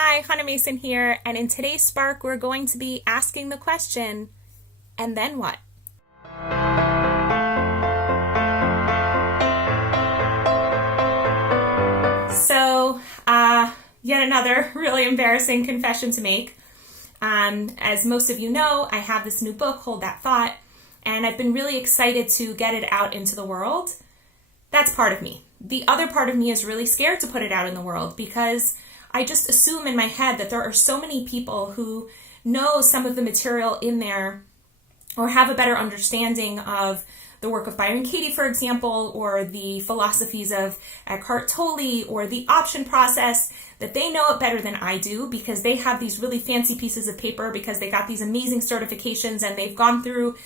Hi, Hannah Mason here, and in today's Spark, we're going to be asking the question, and then what? So, yet another really embarrassing confession to make. As most of you know, I have this new book, Hold That Thought, and I've been really excited to get it out into the world. That's part of me. The other part of me is really scared to put it out in the world because I just assume in my head that there are so many people who know some of the material in there or have a better understanding of the work of Byron Katie, for example, or the philosophies of Eckhart Tolle or the option process, that they know it better than I do because they have these really fancy pieces of paper because they got these amazing certifications and they've gone through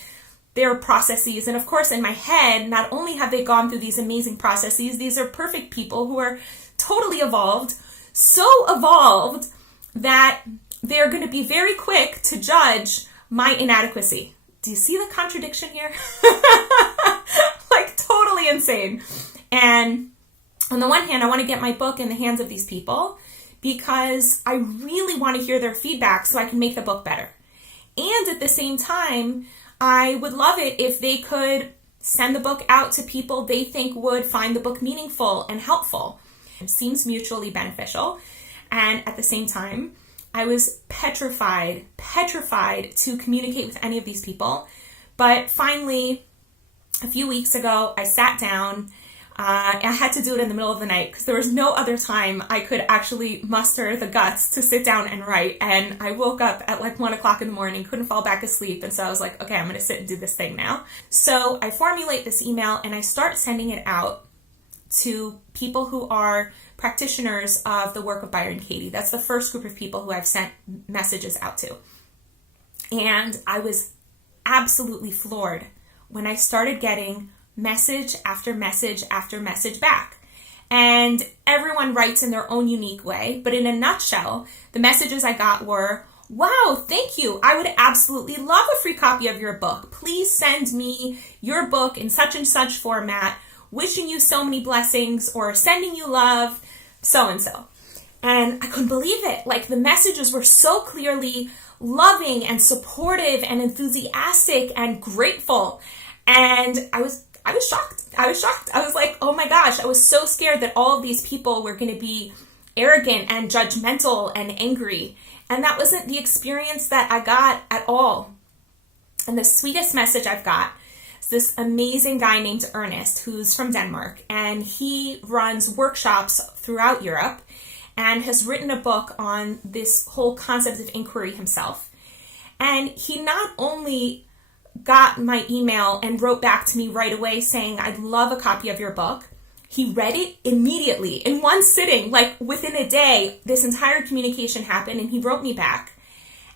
their processes. And of course, in my head, not only have they gone through these amazing processes, these are perfect people who are totally evolved, so evolved that they're going to be very quick to judge my inadequacy. Do you see the contradiction here? Like totally insane. And on the one hand, I want to get my book in the hands of these people because I really want to hear their feedback so I can make the book better. And at the same time, I would love it if they could send the book out to people they think would find the book meaningful and helpful. It seems mutually beneficial. And at the same time, I was petrified to communicate with any of these people. But finally, a few weeks ago, I sat down. I had to do it in the middle of the night because there was no other time I could actually muster the guts to sit down and write. And I woke up at like 1 o'clock in the morning, couldn't fall back asleep. And so I was like, okay, I'm going to sit and do this thing now. So I formulate this email and I start sending it out to people who are practitioners of the work of Byron Katie. That's the first group of people who I've sent messages out to. And I was absolutely floored when I started getting message after message after message back. And everyone writes in their own unique way, but in a nutshell, the messages I got were, wow, thank you. I would absolutely love a free copy of your book. Please send me your book in such and such format, wishing you so many blessings or sending you love, so and so. And I couldn't believe it. Like the messages were so clearly loving and supportive and enthusiastic and grateful. And I was shocked. I was like, oh my gosh, I was so scared that all of these people were going to be arrogant and judgmental and angry. And that wasn't the experience that I got at all. And the sweetest message I've got is this amazing guy named Ernest, who's from Denmark. And he runs workshops throughout Europe and has written a book on this whole concept of inquiry himself. And he not only got my email and wrote back to me right away saying, I'd love a copy of your book. He read it immediately in one sitting, like within a day, this entire communication happened and he wrote me back.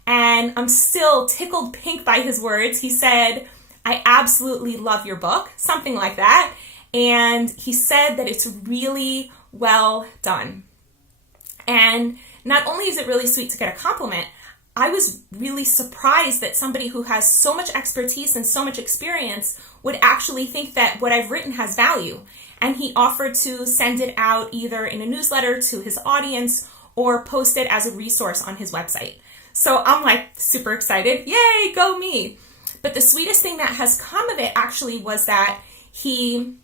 And I'm still tickled pink by his words. He said, I absolutely love your book, something like that. And he said that it's really well done. And not only is it really sweet to get a compliment, I was really surprised that somebody who has so much expertise and so much experience would actually think that what I've written has value. And he offered to send it out either in a newsletter to his audience or post it as a resource on his website. So I'm like super excited. Yay, go me. But the sweetest thing that has come of it actually was that he,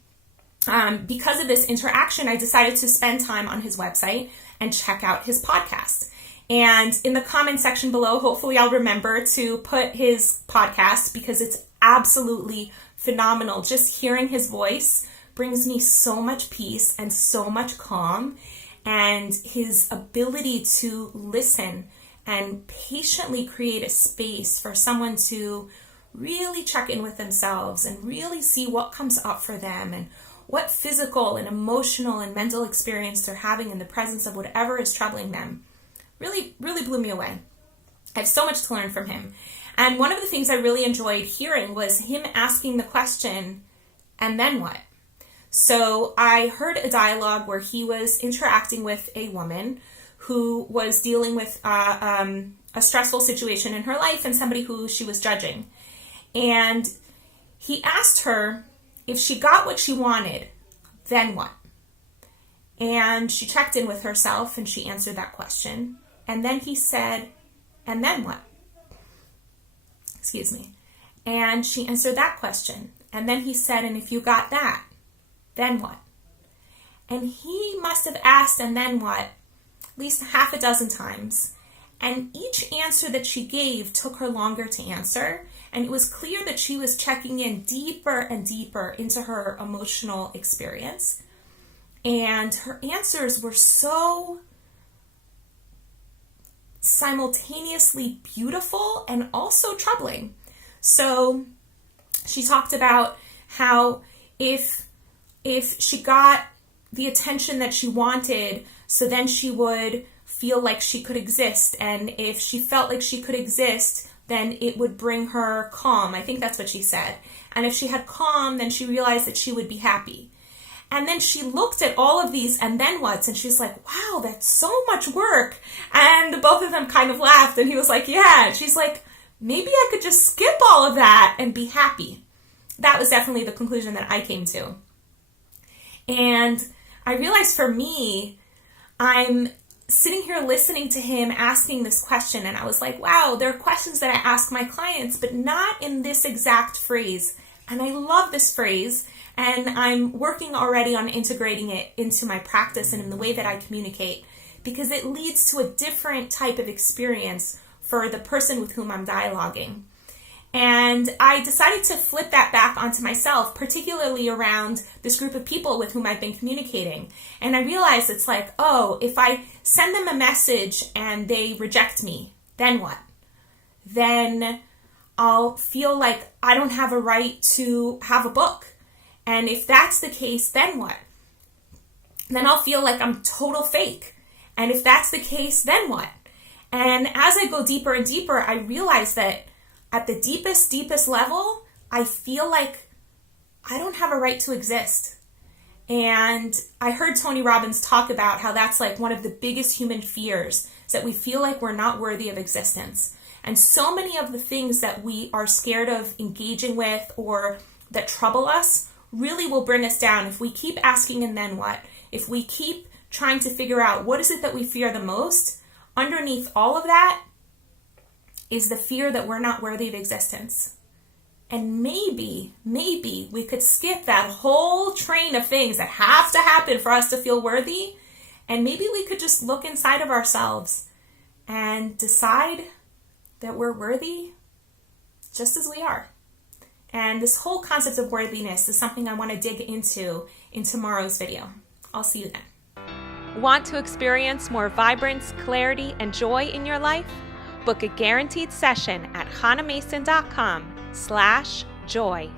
because of this interaction, I decided to spend time on his website and check out his podcast. And in the comment section below, hopefully I'll remember to put his podcast because it's absolutely phenomenal. Just hearing his voice brings me so much peace and so much calm. And his ability to listen and patiently create a space for someone to really check in with themselves and really see what comes up for them and what physical and emotional and mental experience they're having in the presence of whatever is troubling them really blew me away. I have so much to learn from him. And one of the things I really enjoyed hearing was him asking the question, and then what? So I heard a dialogue where he was interacting with a woman who was dealing with a stressful situation in her life and somebody who she was judging. And he asked her if she got what she wanted, then what? And she checked in with herself and she answered that question. And then he said, and then what? Excuse me. And she answered that question. And then he said, and if you got that, then what? And he must have asked, and then what, at least half a dozen times. And each answer that she gave took her longer to answer. And it was clear that she was checking in deeper and deeper into her emotional experience. And her answers were so simultaneously beautiful and also troubling. So she talked about how if she got the attention that she wanted, so then she would feel like she could exist. And if she felt like she could exist, then it would bring her calm. I think that's what she said. And if she had calm, then she realized that she would be happy. And then she looked at all of these and then what's, and she's like, wow, that's so much work. And both of them kind of laughed, and he was like, yeah. And she's like, maybe I could just skip all of that and be happy. That was definitely the conclusion that I came to. And I realized for me, I'm sitting here listening to him asking this question, and I was like, wow, there are questions that I ask my clients, but not in this exact phrase. And I love this phrase, and I'm working already on integrating it into my practice and in the way that I communicate, because it leads to a different type of experience for the person with whom I'm dialoguing. And I decided to flip that back onto myself, particularly around this group of people with whom I've been communicating. And I realized it's like, oh, if I send them a message and they reject me, then what? Then I'll feel like I don't have a right to have a book. And if that's the case, then what? Then I'll feel like I'm total fake. And if that's the case, then what? And as I go deeper and deeper, I realize that at the deepest level, I feel like I don't have a right to exist. And I heard Tony Robbins talk about how that's like one of the biggest human fears, is that we feel like we're not worthy of existence. And so many of the things that we are scared of engaging with or that trouble us really will bring us down if we keep asking, and then what? If we keep trying to figure out what is it that we fear the most, underneath all of that is the fear that we're not worthy of existence. And maybe we could skip that whole train of things that have to happen for us to feel worthy, and maybe we could just look inside of ourselves and decide that we're worthy just as we are. And this whole concept of worthiness is something I want to dig into in tomorrow's video. I'll see you then. Want to experience more vibrance, clarity, and joy in your life? Book a guaranteed session at hanamason.com/joy.